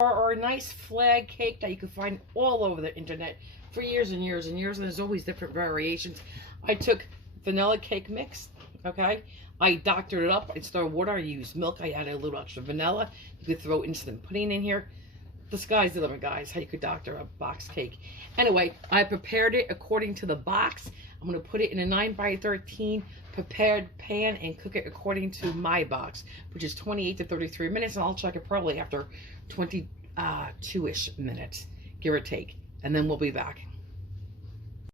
Or a nice flag cake that you can find all over the internet for years and years and years, and there's always different variations. I took vanilla cake mix, okay? I doctored it up. Instead of water, I used milk. I added a little extra vanilla. You could throw instant pudding in here. The sky's the limit, guys, how you could doctor a box cake. Anyway, I prepared it according to the box. I'm going to put it in a 9x13 prepared pan and cook it according to my box, which is 28 to 33 minutes, and I'll check it probably after 22-ish minutes, give or take, and then we'll be back.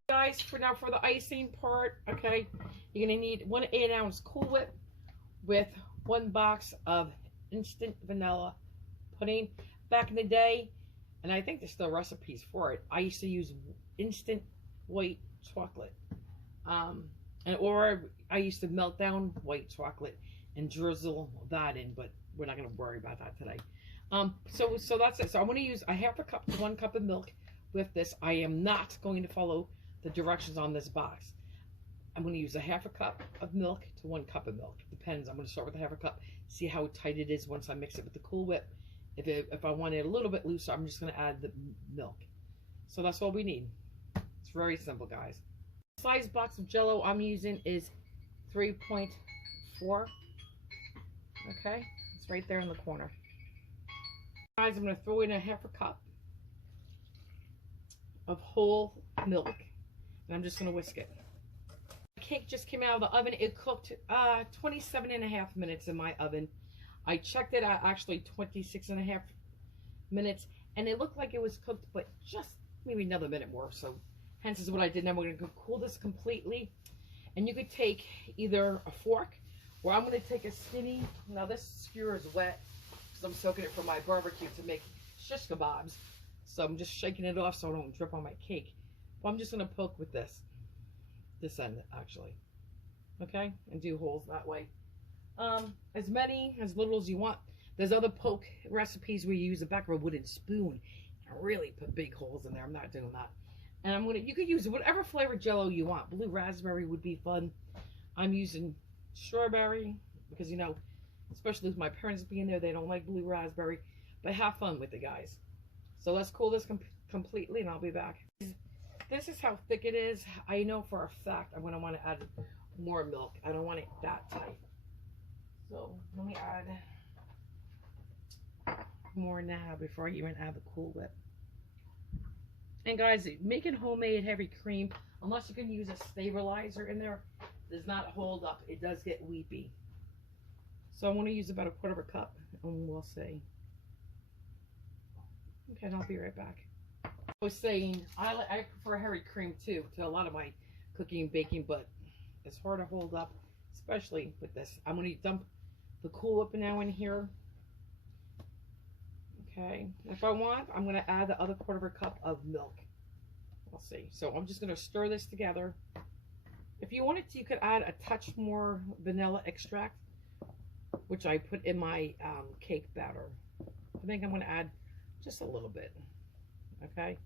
Guys, for the icing part, okay, you're going to need 1 8-ounce Cool Whip with 1 box of instant vanilla pudding. Back in the day, and I think there's still recipes for it, I used to use instant white chocolate. Or I used to melt down white chocolate and drizzle that in, but we're not going to worry about that today. So that's it. So I'm going to use a 1/2 cup to 1 cup of milk with this. I am not going to follow the directions on this box. I'm going to use a 1/2 cup of milk to 1 cup of milk. Depends. I'm going to start with a 1/2 cup. See how tight it is once I mix it with the Cool Whip. If I want it a little bit looser, I'm just going to add the milk. So that's all we need. It's very simple, guys. The size box of Jell-O I'm using is 3.4. Okay, it's right there in the corner. Guys, I'm going to throw in a 1/2 cup of whole milk, and I'm just going to whisk it. The cake just came out of the oven. It cooked 27.5 minutes in my oven. I checked it at actually 26.5 minutes, and it looked like it was cooked, but just maybe another minute more. So hence is what I did. Now we're going to cool this completely, and you could take either a fork, or I'm going to take a skinny. Now this skewer is wet because I'm soaking it for my barbecue to make shish kebabs. So I'm just shaking it off so I don't drip on my cake. But I'm just going to poke with this end actually, okay, and do holes that way. As many, as little as you want. There's other poke recipes where you use the back of a wooden spoon and really put big holes in there. I'm not doing that. And you could use whatever flavored Jell-O you want. Blue raspberry would be fun. I'm using strawberry because, you know, especially with my parents being there, they don't like blue raspberry. But have fun with it, guys. So let's cool this completely, and I'll be back. This is how thick it is. I know for a fact I'm going to want to add more milk. I don't want it that tight. So let me add more now before I even add the Cool Whip. And guys, making homemade heavy cream, unless you can use a stabilizer in there, does not hold up. It does get weepy. So I'm going to use about 1/4 cup, and we'll see. Okay, and I'll be right back. I was saying, I prefer heavy cream too to a lot of my cooking and baking, but it's hard to hold up, especially with this. I'm going to dump the Cool Whip now in here. Okay, if I want, I'm going to add the other 1/4 cup of milk. We'll see. So I'm just going to stir this together. If you wanted to, you could add a touch more vanilla extract, which I put in my cake batter. I think I'm going to add just a little bit. Okay,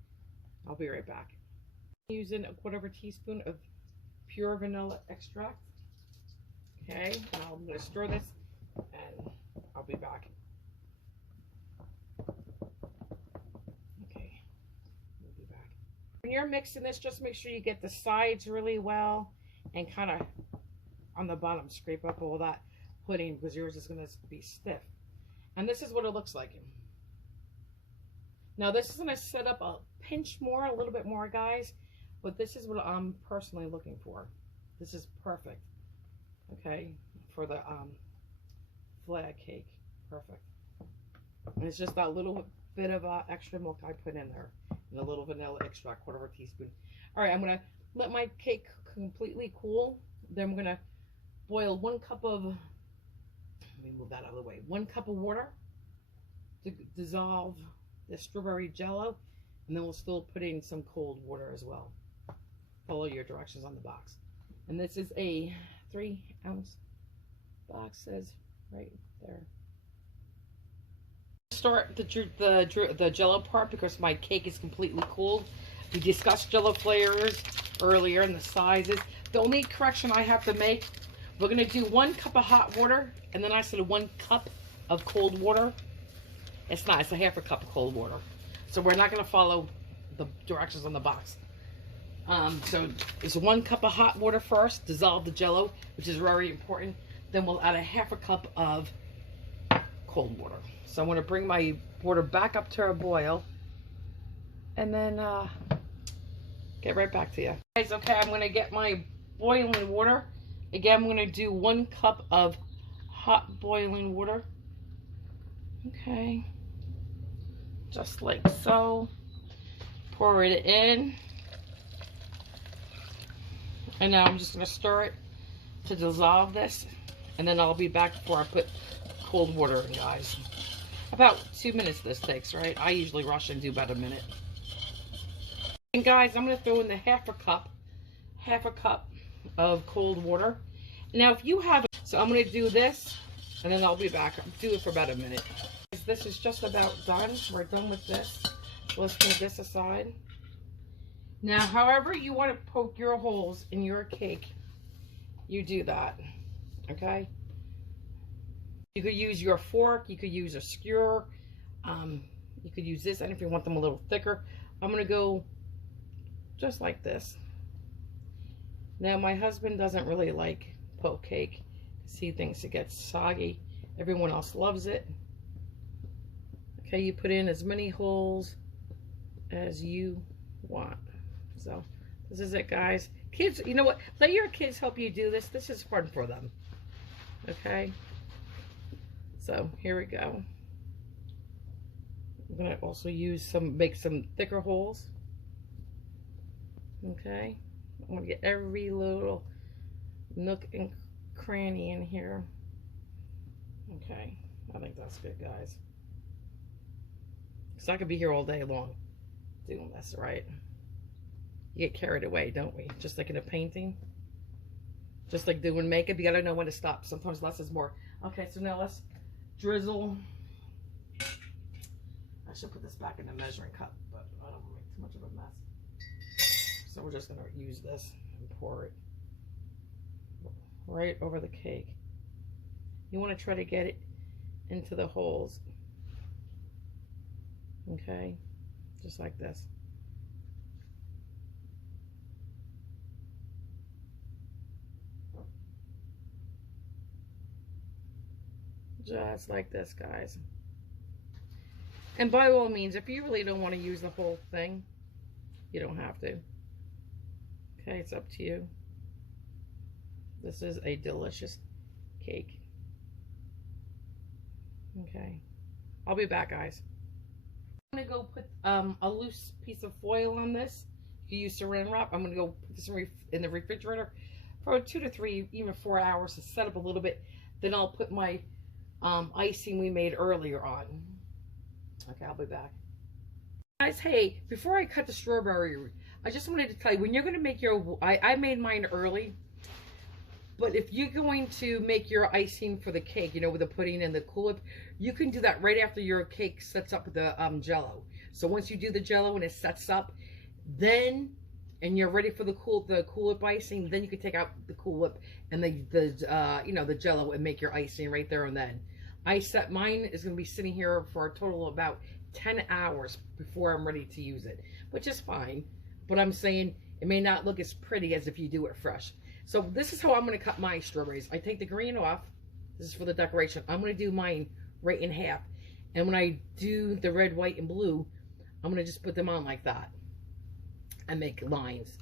I'll be right back. I'm using a 1/4 teaspoon of pure vanilla extract. Okay, now I'm going to stir this, and I'll be back. Okay, we'll be back. When you're mixing this, just make sure you get the sides really well and kind of on the bottom scrape up all that pudding, because yours is going to be stiff. And this is what it looks like. Now this is going to set up a pinch more, a little bit more, guys, but this is what I'm personally looking for. This is perfect, okay, for the flag cake. Perfect. And it's just that little bit of extra milk I put in there, and a little vanilla extract, 1/4 teaspoon. All right, I'm going to let my cake completely cool. Then I'm going to boil 1 cup of, let me move that out of the way, 1 cup of water to dissolve the strawberry Jell-O, and then we'll still put in some cold water as well. Follow your directions on the box. And this is a 3-ounce box, says right there. Start the Jell-O part because my cake is completely cooled. We discussed Jell-O flavors earlier and the sizes. The only correction I have to make, we're going to do 1 cup of hot water, and then I said 1 cup of cold water. It's not. It's a half a cup of cold water. So we're not going to follow the directions on the box. So it's 1 cup of hot water first. Dissolve the Jell-O, which is very important. Then we'll add a half a cup of cold water. So I'm going to bring my water back up to a boil. And then get right back to you. Guys, okay, I'm going to get my boiling water. Again, I'm going to do 1 cup of hot boiling water. Okay. Just like so. Pour it in. And now I'm just going to stir it to dissolve this. And then I'll be back before I put cold water in, guys. About 2 minutes this takes, right? I usually rush and do about a minute. And guys, I'm going to throw in the half a cup of cold water. Now, if you have, so I'm going to do this, and then I'll be back. Do it for about a minute. This is just about done. We're done with this. So let's move this aside. Now, however you want to poke your holes in your cake, you do that. Okay? You could use your fork. You could use a skewer. You could use this. And if you want them a little thicker, I'm going to go just like this. Now, my husband doesn't really like poke cake because he thinks it gets soggy. Everyone else loves it. Okay, you put in as many holes as you want. So, this is it, guys. Kids, you know what? Let your kids help you do this. This is fun for them. Okay? So, here we go. I'm going to also use make some thicker holes. Okay? I'm going to get every little nook and cranny in here. Okay. I think that's good, guys. Because I could be here all day long doing this, right? You get carried away, don't we? Just like in a painting. Just like doing makeup, you gotta know when to stop. Sometimes less is more. Okay, so now let's drizzle. I should put this back in the measuring cup, but I don't want to make too much of a mess. So we're just gonna use this and pour it right over the cake. You want to try to get it into the holes. Okay, just like this. Just like this, guys. And by all means, if you really don't want to use the whole thing, you don't have to. Okay, it's up to you. This is a delicious cake. Okay, I'll be back, guys. I'm gonna go put a loose piece of foil on this. If you use saran wrap, I'm gonna go put this in the refrigerator for 2 to 3, even 4 hours to set up a little bit. Then I'll put my icing we made earlier on. Okay, I'll be back. Guys, hey, before I cut the strawberry, I just wanted to tell you, when you're gonna make your, I made mine early. But if you're going to make your icing for the cake, you know, with the pudding and the Cool Whip, you can do that right after your cake sets up with the Jell-O. So once you do the Jell-O and it sets up, then, and you're ready for the Cool Whip icing, then you can take out the Cool Whip and the Jell-O and make your icing right there and then. Mine is going to be sitting here for a total of about 10 hours before I'm ready to use it, which is fine. But I'm saying it may not look as pretty as if you do it fresh. So this is how I'm going to cut my strawberries. I take the green off. This is for the decoration. I'm going to do mine right in half. And when I do the red, white, and blue, I'm going to just put them on like that and make lines.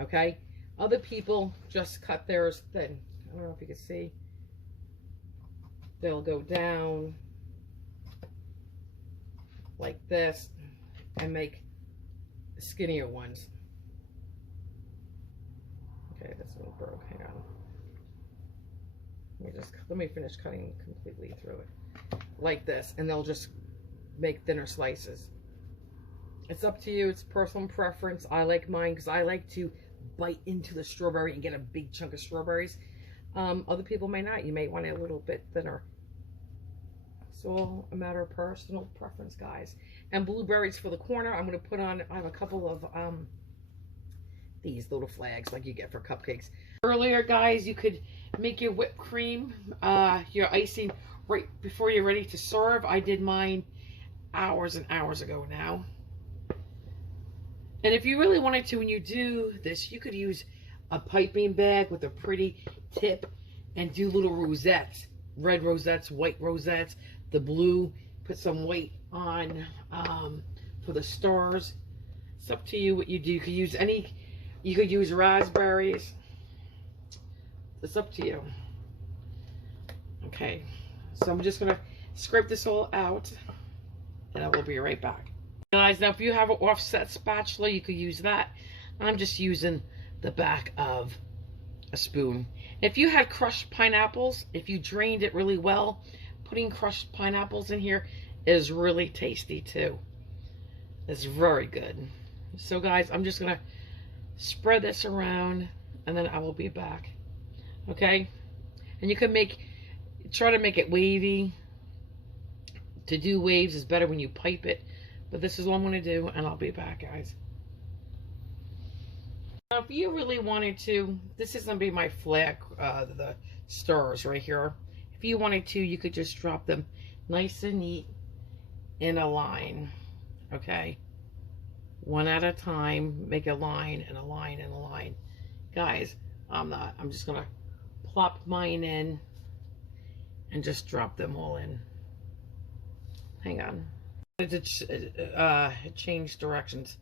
Okay? Other people just cut theirs thin. I don't know if you can see. They'll go down like this and make skinnier ones. Okay, this one broke. Hang on. Let me finish cutting completely through it. Like this. And they'll just make thinner slices. It's up to you. It's personal preference. I like mine because I like to bite into the strawberry and get a big chunk of strawberries. Other people may not. You may want it a little bit thinner. It's all a matter of personal preference, guys. And blueberries for the corner. I'm going to put on, I have a couple of these little flags like you get for cupcakes. Earlier, guys, you could make your whipped cream, your icing right before you're ready to serve. I did mine hours and hours ago now. And if you really wanted to, when you do this, you could use a piping bag with a pretty tip and do little rosettes. Red rosettes, white rosettes, the blue. Put some white on for the stars. It's up to you what you do. You could use you could use raspberries. It's up to you. Okay, so I'm just gonna scrape this all out and I will be right back. Guys, now if you have an offset spatula, you could use that. I'm just using the back of a spoon. If you had crushed pineapples, if you drained it really well, putting crushed pineapples in here is really tasty too. It's very good. So guys, I'm just gonna spread this around and then I will be back. Okay? And you can try to make it wavy. To do waves is better when you pipe it. But this is what I'm gonna do and I'll be back, guys. Now, if you really wanted to, this is gonna be my flag, the stars right here. If you wanted to, you could just drop them nice and neat in a line, okay? One at a time, make a line and a line and a line. Guys, I'm just gonna plop mine in and just drop them all in. Hang on. To change directions.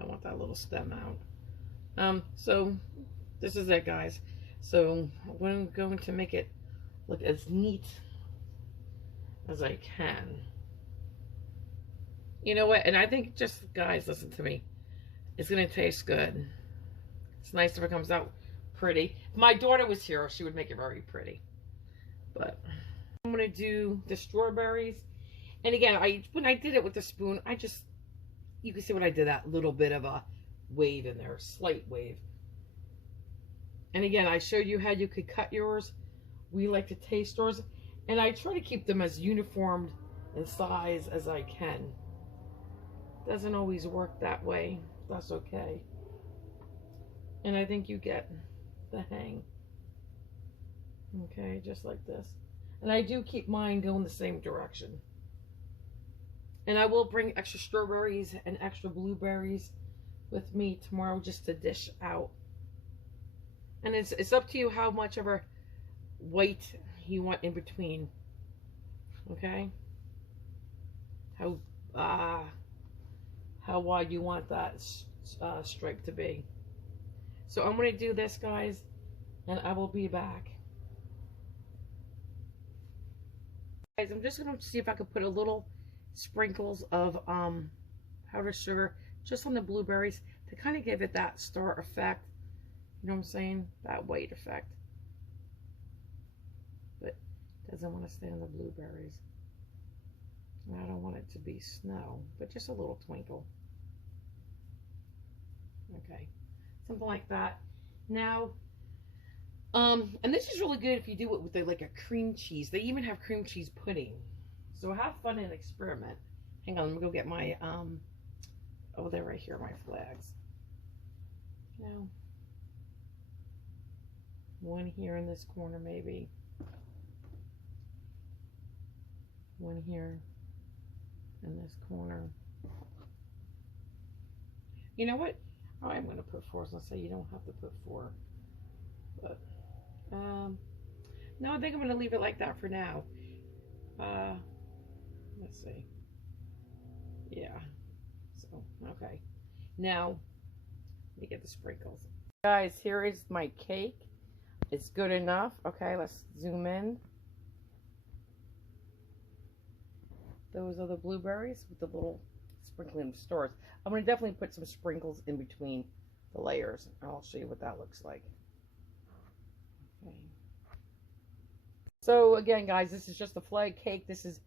I want that little stem out. So this is it, guys. So I'm going to make it look as neat as I can. You know what? And I think just, guys, listen to me. It's going to taste good. It's nice if it comes out pretty. If my daughter was here, she would make it very pretty. But I'm going to do the strawberries. And again, when I did it with the spoon, you can see what I did, that little bit of a wave in there, slight wave. And again, I showed you how you could cut yours. We like to taste yours. And I try to keep them as uniform in size as I can. Doesn't always work that way. That's okay. And I think you get the hang. Okay, just like this. And I do keep mine going the same direction. And I will bring extra strawberries and extra blueberries with me tomorrow just to dish out. And it's up to you how much of a white you want in between. Okay? How wide you want that stripe to be. So I'm going to do this, guys, and I will be back. Guys, I'm just going to see if I could put a little sprinkles of powdered sugar just on the blueberries to kind of give it that star effect. You know what I'm saying? That white effect. But it doesn't want to stay on the blueberries. I don't want it to be snow, but just a little twinkle. Okay, something like that. Now, and this is really good if you do it with like a cream cheese. They even have cream cheese pudding. So have fun and experiment. Hang on, let me go get my, oh, they're right here, my flags. Now, one here in this corner maybe. One here in this corner. You know what? Oh, I'm going to put 4. So I'll say you don't have to put 4. But, no, I think I'm going to leave it like that for now. Let's see. Yeah. So, okay. Now, let me get the sprinkles. Guys, here is my cake. It's good enough. Okay, let's zoom in. Those are the blueberries with the little sprinkling of stars. I'm going to definitely put some sprinkles in between the layers. And I'll show you what that looks like. Okay. So, again, guys, this is just a flag cake. This is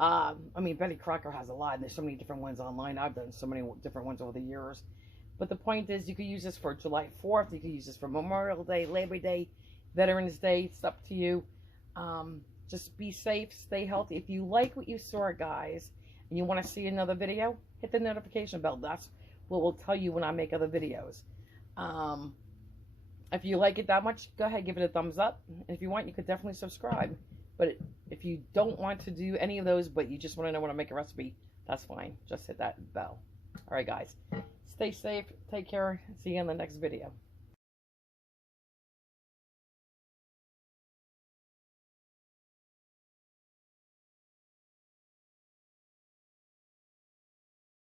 I mean, Betty Crocker has a lot, and there's so many different ones online. I've done so many different ones over the years. But the point is, you could use this for July 4th. You could use this for Memorial Day, Labor Day, Veterans Day. It's up to you. Just be safe, stay healthy. If you like what you saw, guys, and you want to see another video, hit the notification bell. That's what will tell you when I make other videos. If you like it that much, go ahead, give it a thumbs up. And if you want, you could definitely subscribe. But if you don't want to do any of those, but you just want to know when I make a recipe, that's fine. Just hit that bell. All right, guys. Stay safe. Take care. See you in the next video.